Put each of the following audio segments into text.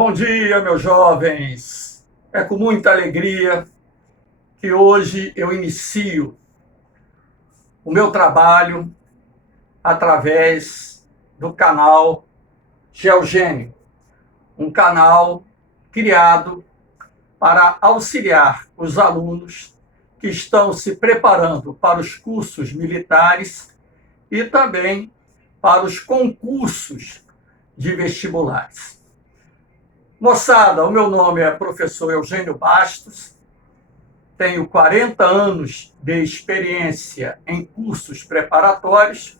Bom dia, meus jovens. É com muita alegria que hoje eu inicio o meu trabalho através do canal Geogênio, um canal criado para auxiliar os alunos que estão se preparando para os cursos militares e também para os concursos de vestibulares. Moçada, o meu nome é professor Eugênio Bastos, tenho 40 anos de experiência em cursos preparatórios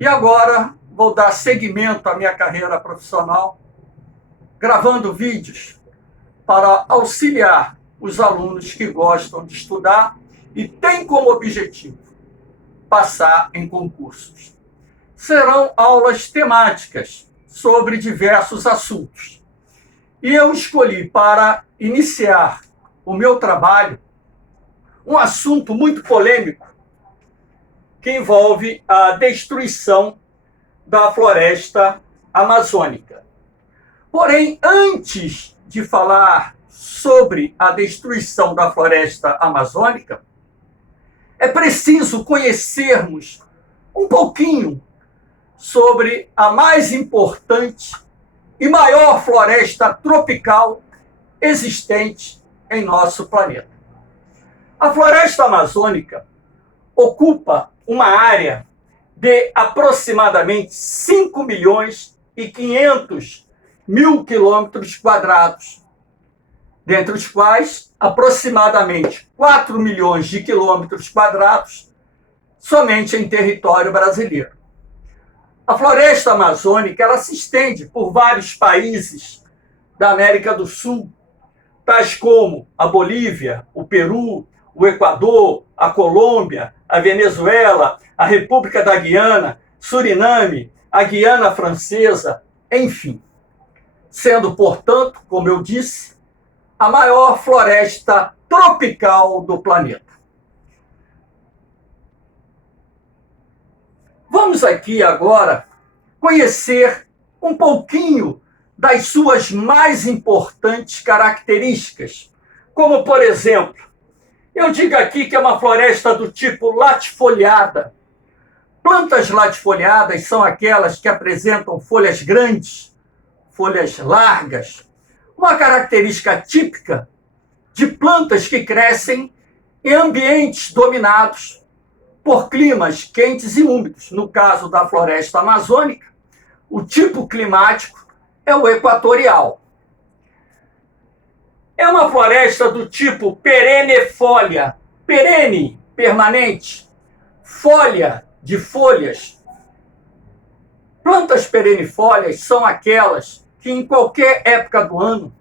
e agora vou dar seguimento à minha carreira profissional, gravando vídeos para auxiliar os alunos que gostam de estudar e têm como objetivo passar em concursos. Serão aulas temáticas sobre diversos assuntos. E eu escolhi para iniciar o meu trabalho um assunto muito polêmico que envolve a destruição da floresta amazônica. Porém, antes de falar sobre a destruição da floresta amazônica, é preciso conhecermos um pouquinho sobre a mais importante e maior floresta tropical existente em nosso planeta. A floresta amazônica ocupa uma área de aproximadamente 5 milhões e 500 mil quilômetros quadrados, dentre os quais aproximadamente 4 milhões de quilômetros quadrados somente em território brasileiro. A floresta amazônica ela se estende por vários países da América do Sul, tais como a Bolívia, o Peru, o Equador, a Colômbia, a Venezuela, a República da Guiana, Suriname, a Guiana Francesa, enfim. Sendo, portanto, como eu disse, a maior floresta tropical do planeta. Vamos aqui agora conhecer um pouquinho das suas mais importantes características, como, por exemplo, eu digo aqui que é uma floresta do tipo latifoliada. Plantas latifoliadas são aquelas que apresentam folhas grandes, folhas largas, uma característica típica de plantas que crescem em ambientes dominados por climas quentes e úmidos. No caso da floresta amazônica, o tipo climático é o equatorial. É uma floresta do tipo perennifólia, perene, permanente, folha, de folhas. Plantas perennifólias são aquelas que em qualquer época do ano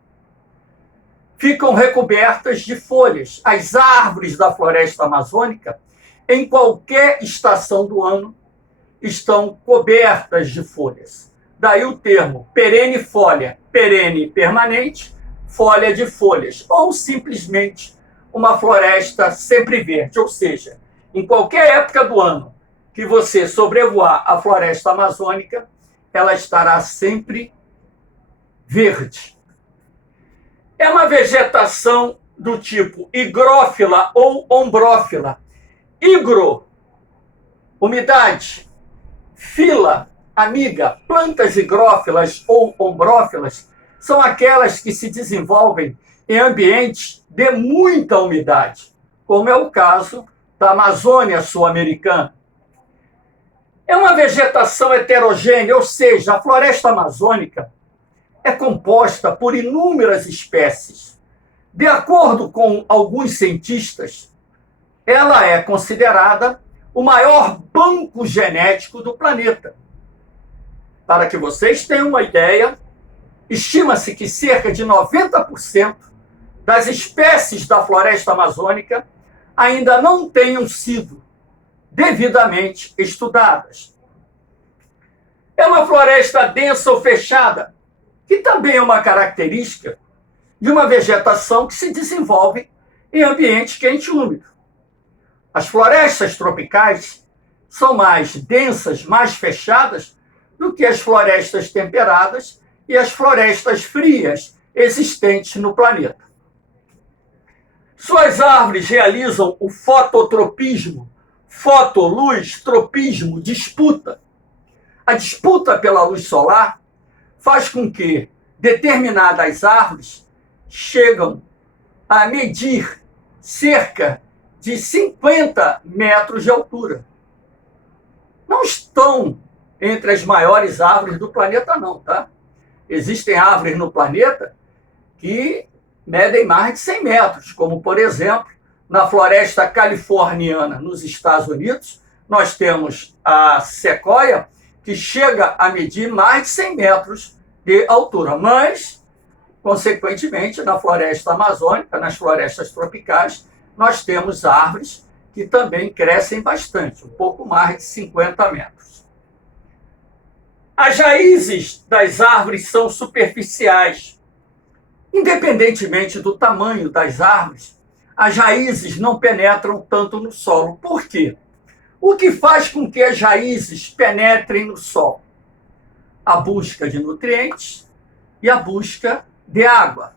ficam recobertas de folhas. As árvores da floresta amazônica, em qualquer estação do ano, estão cobertas de folhas. Daí o termo perennifólia, perene permanente, folha de folhas, ou simplesmente uma floresta sempre verde, ou seja, em qualquer época do ano que você sobrevoar a floresta amazônica, ela estará sempre verde. É uma vegetação do tipo higrófila ou ombrófila. Higro, umidade. Fila, amiga. Plantas higrófilas ou ombrófilas são aquelas que se desenvolvem em ambientes de muita umidade, como é o caso da Amazônia sul-americana. É uma vegetação heterogênea, ou seja, a floresta amazônica é composta por inúmeras espécies. De acordo com alguns cientistas, ela é considerada o maior banco genético do planeta. Para que vocês tenham uma ideia, estima-se que cerca de 90% das espécies da floresta amazônica ainda não tenham sido devidamente estudadas. É uma floresta densa ou fechada, que também é uma característica de uma vegetação que se desenvolve em ambiente quente e úmido. As florestas tropicais são mais densas, mais fechadas do que as florestas temperadas, e as florestas frias existentes no planeta. Suas árvores realizam o fototropismo, fotoluz, tropismo, disputa. A disputa pela luz solar faz com que determinadas árvores chegam a medir cerca de 50 metros de altura. Não estão entre as maiores árvores do planeta, não, tá? Existem árvores no planeta que medem mais de 100 metros, como, por exemplo, na floresta californiana, nos Estados Unidos, nós temos a sequoia, que chega a medir mais de 100 metros de altura, mas, consequentemente, na floresta amazônica, nas florestas tropicais, nós temos árvores que também crescem bastante, um pouco mais de 50 metros. As raízes das árvores são superficiais. Independentemente do tamanho das árvores, as raízes não penetram tanto no solo. Por quê? O que faz com que as raízes penetrem no solo? A busca de nutrientes e a busca de água.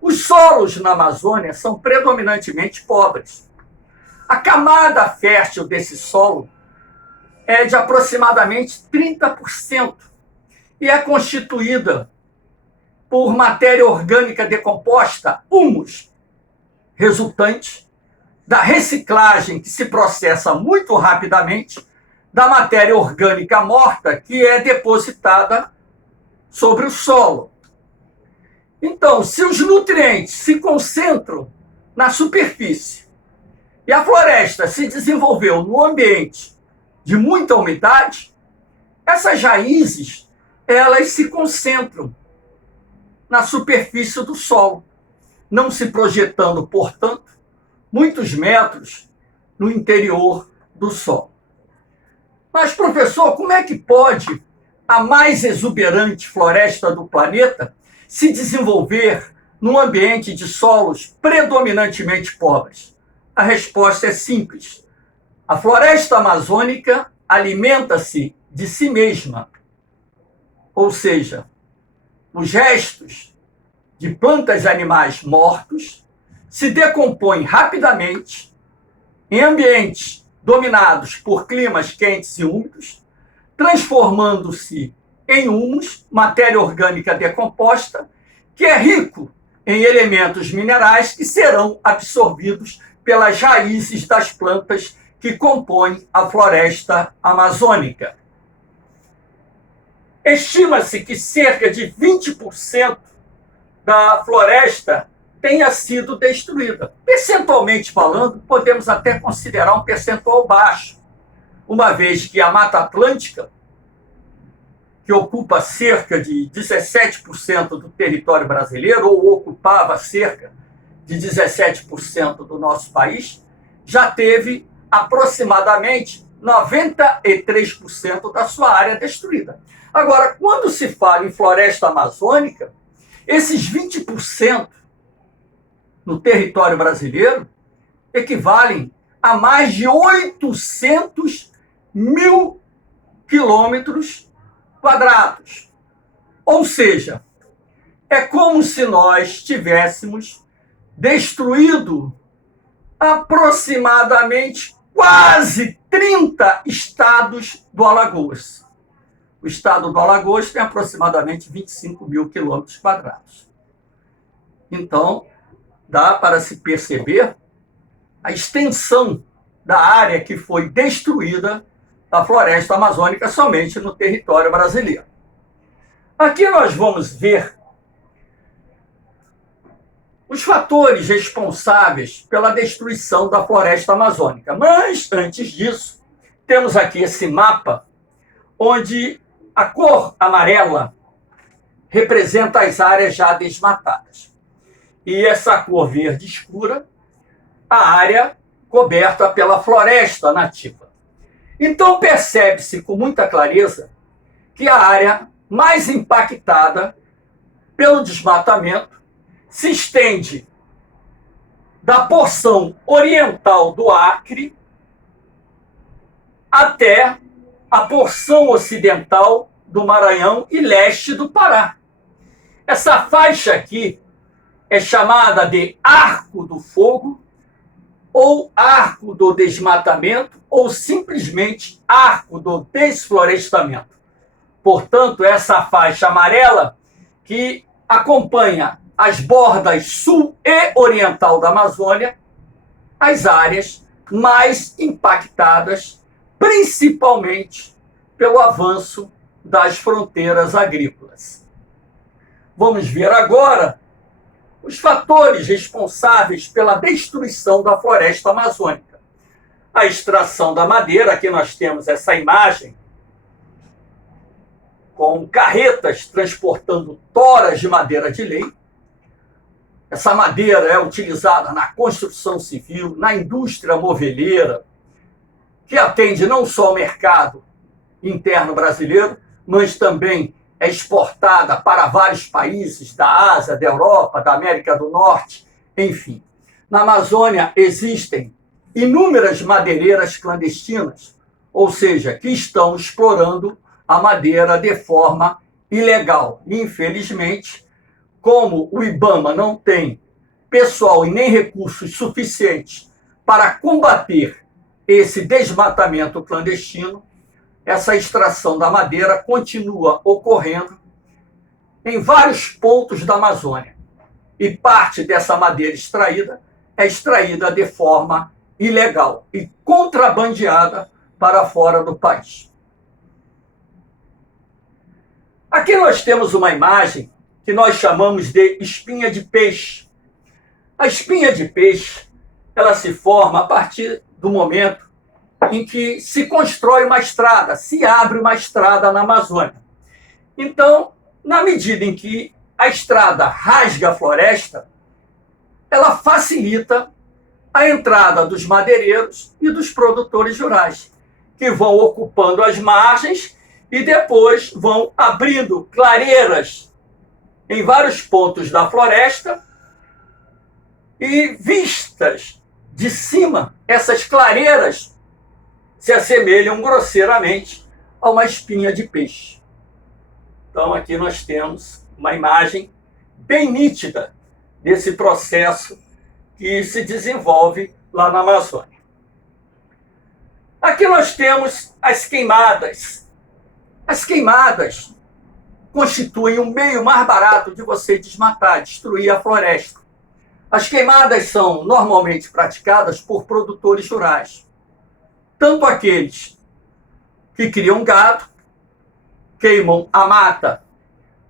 Os solos na Amazônia são predominantemente pobres. A camada fértil desse solo é de aproximadamente 30% e é constituída por matéria orgânica decomposta, humus, resultante da reciclagem que se processa muito rapidamente da matéria orgânica morta que é depositada sobre o solo. Então, se os nutrientes se concentram na superfície e a floresta se desenvolveu no ambiente de muita umidade, essas raízes, elas se concentram na superfície do solo, não se projetando, portanto, muitos metros no interior do solo. Mas, professor, como é que pode a mais exuberante floresta do planeta se desenvolver num ambiente de solos predominantemente pobres? A resposta é simples. A floresta amazônica alimenta-se de si mesma, ou seja, os restos de plantas e animais mortos se decompõem rapidamente em ambientes dominados por climas quentes e úmidos, transformando-se em humus, matéria orgânica decomposta, que é rico em elementos minerais que serão absorvidos pelas raízes das plantas que compõem a floresta amazônica. Estima-se que cerca de 20% da floresta tenha sido destruída. Percentualmente falando, podemos até considerar um percentual baixo, uma vez que a Mata Atlântica, que ocupa cerca de 17% do território brasileiro, ou ocupava cerca de 17% do nosso país, já teve aproximadamente 93% da sua área destruída. Agora, quando se fala em floresta amazônica, esses 20% no território brasileiro equivalem a mais de 800 mil quilômetros quadrados. Ou seja, é como se nós tivéssemos destruído aproximadamente quase 30 estados do Alagoas. O estado do Alagoas tem aproximadamente 25 mil quilômetros quadrados. Então, dá para se perceber a extensão da área que foi destruída da floresta amazônica somente no território brasileiro. Aqui nós vamos ver os fatores responsáveis pela destruição da floresta amazônica. Mas, antes disso, temos aqui esse mapa onde a cor amarela representa as áreas já desmatadas. E essa cor verde escura, a área coberta pela floresta nativa. Então percebe-se com muita clareza que a área mais impactada pelo desmatamento se estende da porção oriental do Acre até a porção ocidental do Maranhão e leste do Pará. Essa faixa aqui é chamada de arco do fogo, ou arco do desmatamento, ou simplesmente arco do desflorestamento. Portanto, essa faixa amarela que acompanha as bordas sul e oriental da Amazônia, as áreas mais impactadas, principalmente pelo avanço das fronteiras agrícolas. Vamos ver agora os fatores responsáveis pela destruição da floresta amazônica. A extração da madeira, aqui nós temos essa imagem, com carretas transportando toras de madeira de lei. Essa madeira é utilizada na construção civil, na indústria moveleira, que atende não só ao mercado interno brasileiro, mas também é exportada para vários países da Ásia, da Europa, da América do Norte, enfim. Na Amazônia existem inúmeras madeireiras clandestinas, ou seja, que estão explorando a madeira de forma ilegal. Infelizmente, como o IBAMA não tem pessoal e nem recursos suficientes para combater esse desmatamento clandestino, essa extração da madeira continua ocorrendo em vários pontos da Amazônia. E parte dessa madeira extraída é extraída de forma ilegal e contrabandeada para fora do país. Aqui nós temos uma imagem que nós chamamos de espinha de peixe. A espinha de peixe, ela se forma a partir do momento em que se constrói uma estrada, se abre uma estrada na Amazônia. Então, na medida em que a estrada rasga a floresta, ela facilita a entrada dos madeireiros e dos produtores rurais, que vão ocupando as margens e depois vão abrindo clareiras em vários pontos da floresta, e vistas de cima, essas clareiras se assemelham grosseiramente a uma espinha de peixe. Então aqui nós temos uma imagem bem nítida desse processo que se desenvolve lá na Amazônia. Aqui nós temos as queimadas. As queimadas constituem o meio mais barato de você desmatar, destruir a floresta. As queimadas são normalmente praticadas por produtores rurais. Tanto aqueles que criam gado, queimam a mata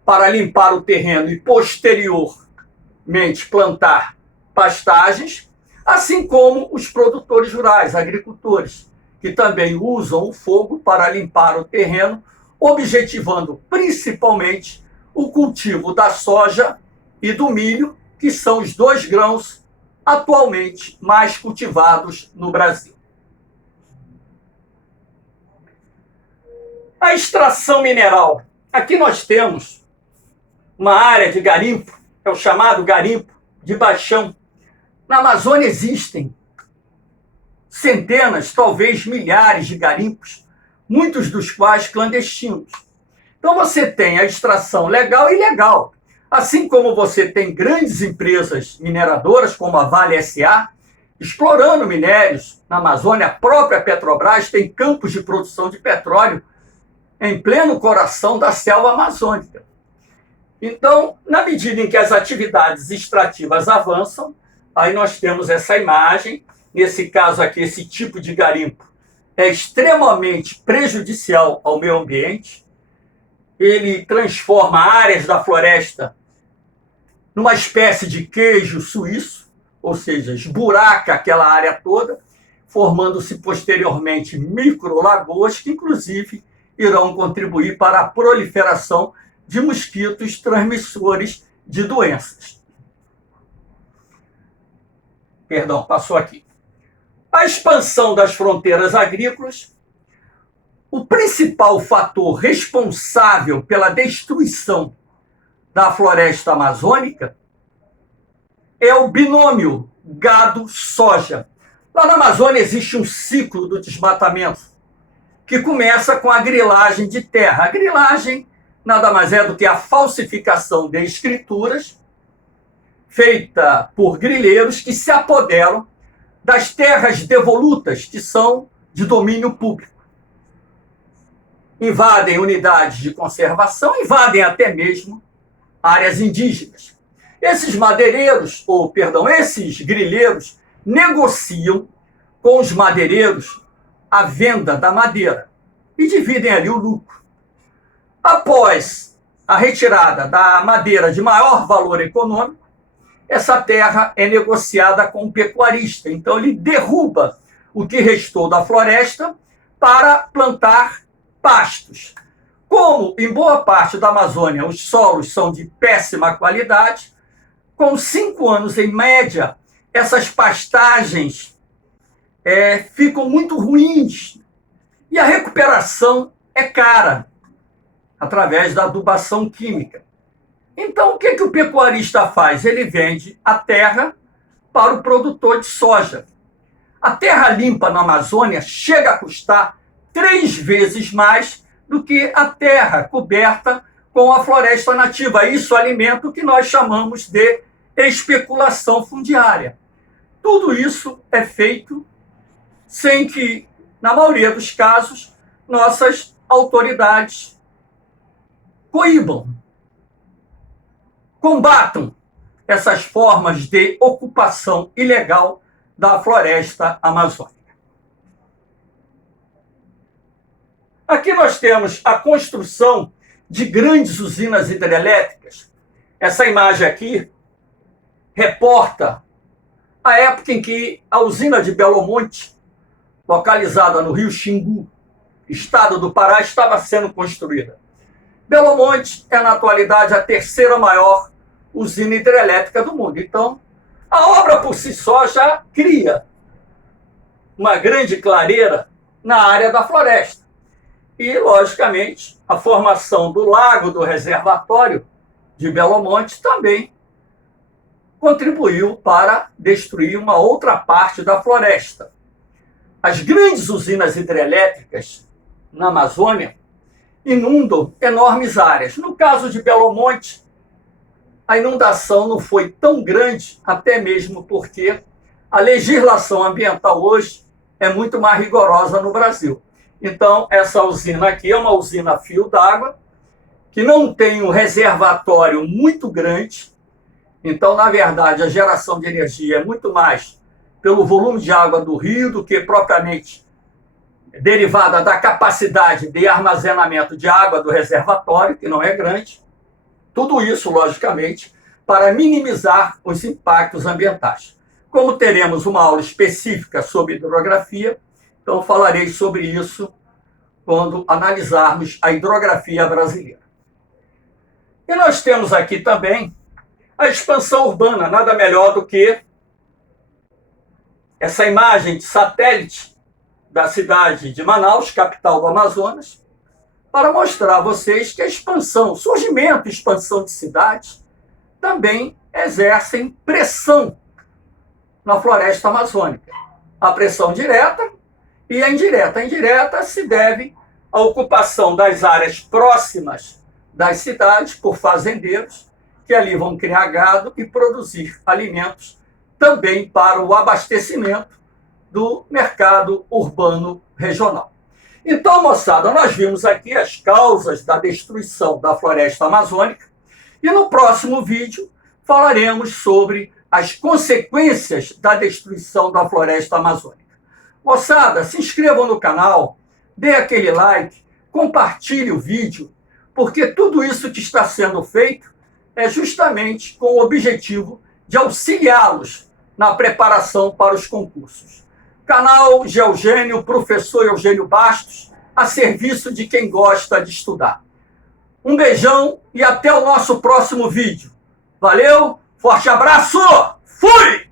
para limpar o terreno e posteriormente plantar pastagens, assim como os produtores rurais, agricultores, que também usam o fogo para limpar o terreno, objetivando principalmente o cultivo da soja e do milho, que são os dois grãos atualmente mais cultivados no Brasil. A extração mineral. Aqui nós temos uma área de garimpo, é o chamado garimpo de Baixão. Na Amazônia existem centenas, talvez milhares de garimpos, muitos dos quais clandestinos. Então você tem a extração legal e ilegal. Assim como você tem grandes empresas mineradoras, como a Vale SA, explorando minérios na Amazônia, a própria Petrobras tem campos de produção de petróleo em pleno coração da selva amazônica. Então, na medida em que as atividades extrativas avançam, aí nós temos essa imagem. Nesse caso aqui, esse tipo de garimpo é extremamente prejudicial ao meio ambiente. Ele transforma áreas da floresta numa espécie de queijo suíço, ou seja, esburaca aquela área toda, formando-se posteriormente micro-lagoas que, inclusive, irão contribuir para a proliferação de mosquitos transmissores de doenças. Perdão, passou aqui. A expansão das fronteiras agrícolas. O principal fator responsável pela destruição da floresta amazônica é o binômio gado-soja. Lá na Amazônia existe um ciclo do desmatamento que começa com a grilagem de terra. A grilagem nada mais é do que a falsificação de escrituras feita por grileiros que se apoderam das terras devolutas que são de domínio público. Invadem unidades de conservação, invadem até mesmo áreas indígenas. Esses madeireiros, esses grileiros, negociam com os madeireiros a venda da madeira e dividem ali o lucro. Após a retirada da madeira de maior valor econômico, essa terra é negociada com o pecuarista. Então, ele derruba o que restou da floresta para plantar pastos. Como em boa parte da Amazônia os solos são de péssima qualidade, com 5 anos em média, essas pastagens ficam muito ruins e a recuperação é cara, através da adubação química. Então, o que o pecuarista faz? Ele vende a terra para o produtor de soja. A terra limpa na Amazônia chega a custar 3 vezes mais do que a terra coberta com a floresta nativa. Isso alimenta o que nós chamamos de especulação fundiária. Tudo isso é feito sem que, na maioria dos casos, nossas autoridades coíbam, combatam essas formas de ocupação ilegal da floresta amazônica. Aqui nós temos a construção de grandes usinas hidrelétricas. Essa imagem aqui reporta a época em que a usina de Belo Monte, localizada no rio Xingu, estado do Pará, estava sendo construída. Belo Monte é, na atualidade, a 3ª maior usina hidrelétrica do mundo. Então, a obra por si só já cria uma grande clareira na área da floresta. E, logicamente, a formação do lago do reservatório de Belo Monte também contribuiu para destruir uma outra parte da floresta. As grandes usinas hidrelétricas na Amazônia inundam enormes áreas. No caso de Belo Monte, a inundação não foi tão grande, até mesmo porque a legislação ambiental hoje é muito mais rigorosa no Brasil. Então, essa usina aqui é uma usina a fio d'água, que não tem um reservatório muito grande. Então, na verdade, a geração de energia é muito mais pelo volume de água do rio do que propriamente derivada da capacidade de armazenamento de água do reservatório, que não é grande. Tudo isso, logicamente, para minimizar os impactos ambientais. Como teremos uma aula específica sobre hidrografia, então falarei sobre isso quando analisarmos a hidrografia brasileira. E nós temos aqui também a expansão urbana, nada melhor do que essa imagem de satélite da cidade de Manaus, capital do Amazonas, para mostrar a vocês que a expansão, o surgimento e expansão de cidades também exercem pressão na floresta amazônica. A pressão direta e a indireta. A indireta se deve à ocupação das áreas próximas das cidades por fazendeiros, que ali vão criar gado e produzir alimentos também para o abastecimento do mercado urbano regional. Então, moçada, nós vimos aqui as causas da destruição da floresta amazônica e no próximo vídeo falaremos sobre as consequências da destruição da floresta amazônica. Moçada, se inscrevam no canal, dê aquele like, compartilhe o vídeo, porque tudo isso que está sendo feito é justamente com o objetivo de auxiliá-los na preparação para os concursos. Canal Geogênio, professor Eugênio Bastos, a serviço de quem gosta de estudar. Um beijão e até o nosso próximo vídeo. Valeu, forte abraço, fui!